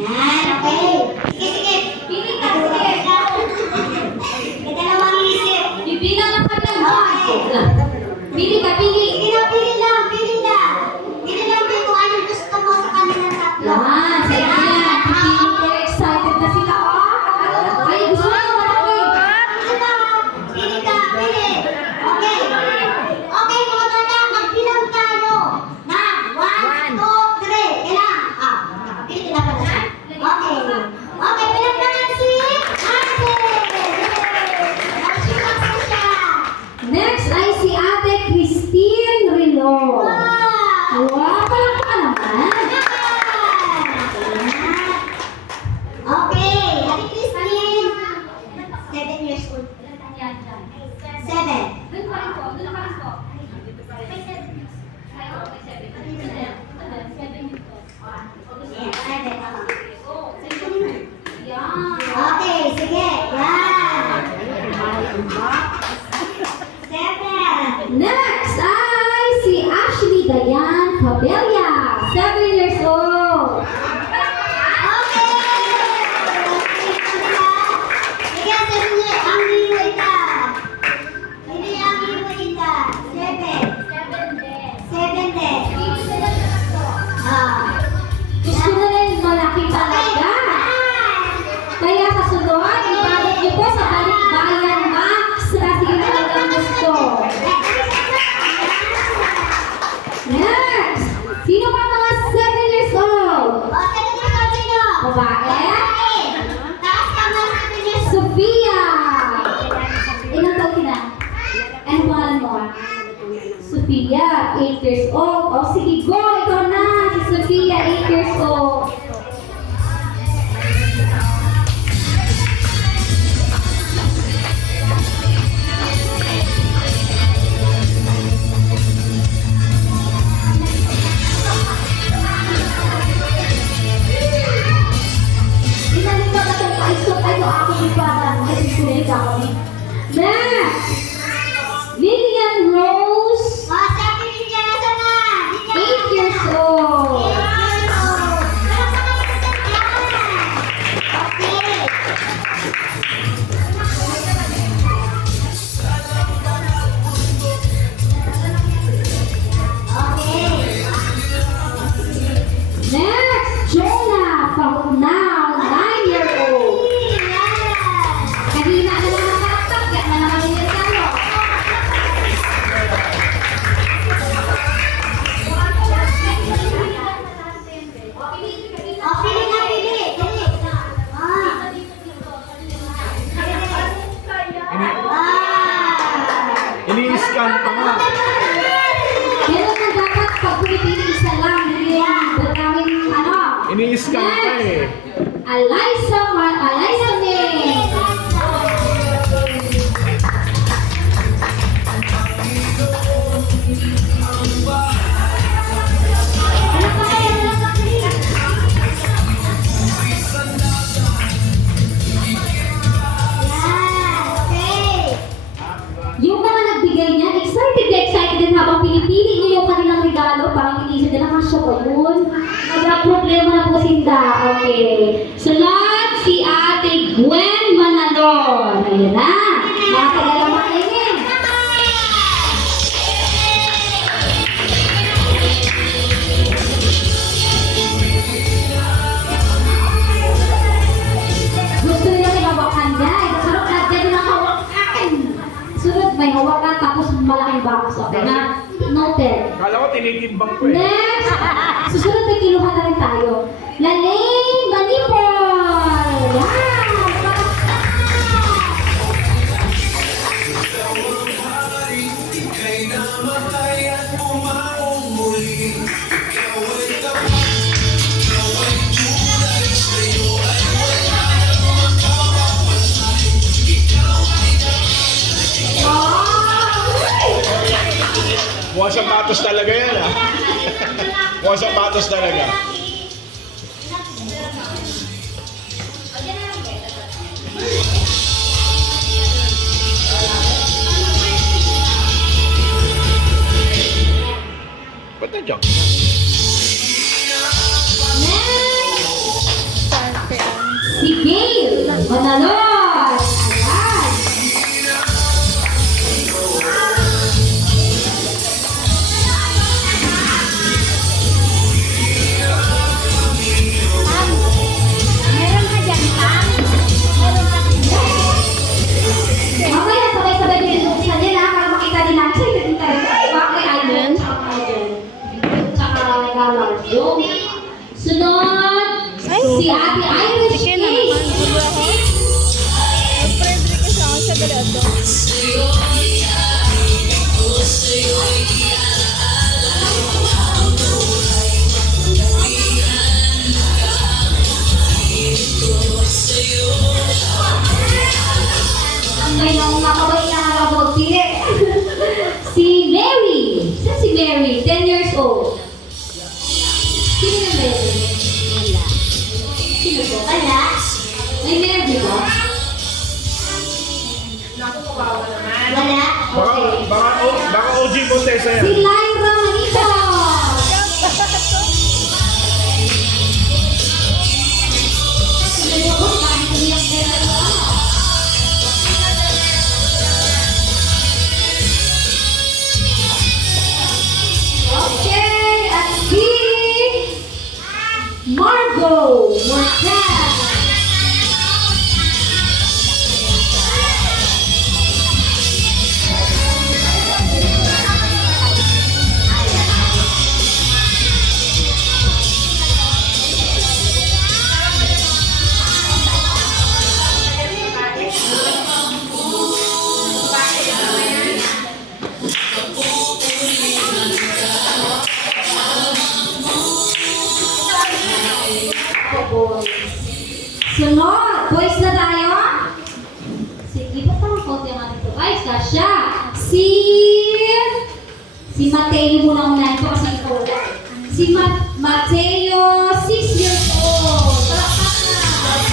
Yan, okay. Sige, sige. Pili ka, sige. Dalawang isip. Bibilang lang kami ng Okay. Pili ka, pili. Sige na, pili lang, pili lang. Pili lang din kung anong gusto mo sa kanilang tatlo. Yan, sige yan. Feeling ko excited na sila. Oh, ay, gusto mo malaki. Gusto na. Pili ka, pili. Okay. Okay, mga bata, magbilang tayo. Na, 1, 2, 3. Kailangan. Nakapili ka na pala siya. Okay. Okay, pinaglangan si Ate. Nagsimak na siya. Next ay si Ate Christine Rilo. Wow. Wow, palakpakan naman. Okay, Ate Christine. 7 years old. 7. Okay, sige. Yan. 7. Next ay si Ashley Dayan Cabella, 7 years old. Okay. Sige, 7 years. Ang hero ita. Hindi ang hero ita. 7. 7 din. Gusto na rin malaki talaga. Kaya sa sunod, ibalik niyo po sa Balikbayan Max. Kasi yun talagang gusto. Next! Sino pa mga 7 years old? Babae? Sophia! Ilang taon ka na? Ano pangalan mo? Sophia, 8 years old. O sige, go! Ikaw na! Si Sophia, 8 years old. Inaling ka ba itong paiso? Ano ako iparan? Kasi sulit ako ni. Next! Lillian Rose, 8 years old. Next, Jonah Paunao, 9-year-old. Kanina na lang nakataktak, yan na naman yung tayo. Ini-scan pa nga. Meron na dapat pag pinipili isa lang, hindi yung daming ano. Ini-scan pa eh. Eliza May. Yung mga nagbigay niyan, excited na excited din habang pinipili niyo yung kanilang regalo, parang inisip nila, kasya ba yun? Wala problema na po sinda. Okay. Sunod, si Ate Gwen Manalon. Ayan na. Mga kagalaman kainin. Gusto nila may hawakan, guys. Sunod na dyan na hawakan. Sunod, may hawakan tapos malaking box. Okay na? Noted. Kala ko tinitimbang ko eh. Next! Susunod may kiluhan na rin tayo. Lalaine Manipol! Yan! Mukhang sapatos talaga yan ah. Mukhang sapatos talaga. Ba't nandiyan ka? Si Mary. Saan si Mary? 10 years old. Sino yung Mary? Wala. Sino po? Wala. May Mary ba? Wala. Baka OG Montesa yan. Si Lyra Manito. Okay, at si Margot Mortel. Sunod, boys na tayo. Sige, ba't ang konti ang ating guys? Kasha. Si Mateo muna unahin ko kasi ito. Si Mateo, 6 years old. Palakpakan.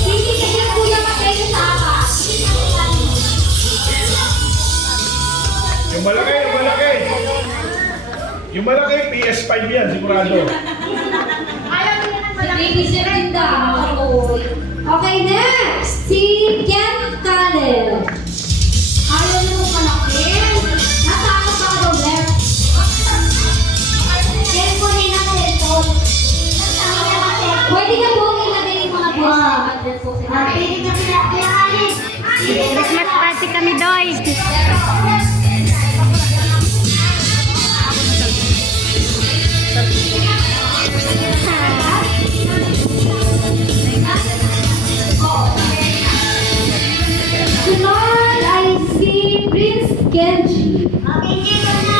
Sige, sige, Kuya Mateo sa apas. Yung malaki. Yung malaki, PS5 yan, sigurado. Baby din daw. Okay, next. Si Ken Caleb. Ayaw na mo palakin. Nasakot ka daw left. Cellphone din ang cellphone. Pwede na po ilagay yung mga boss. Pwede ka pinakalit. Christmas party kami, Doy. Sunod ay si Prince Kenji. Okay, dito na.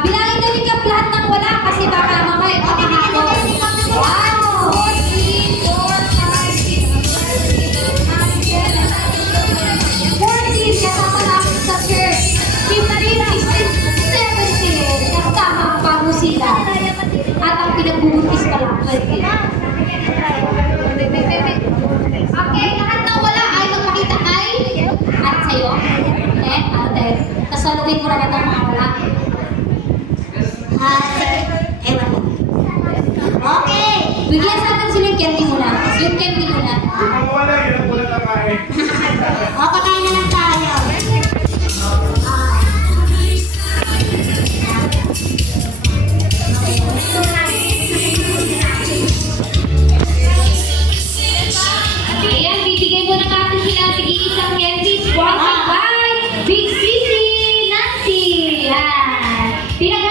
Bilangin namin ka lahat ng wala kasi baka mamaya ipapahako. 14 kasama namin sa church. 15, 16, 17 kasama ang bago sila. At ang pinagbubuntis pa lang. Okay, lahat ng wala ay magpakita kay at sa'yo. Okay, ate. Kasalugin mo na ang mga wala. Okay. Bigyan sa atin sila yung candy muna. Yung candy muna. Yung mga wala, yun ang muna na kain. O, kakain na lang tayo. Ah. Pinag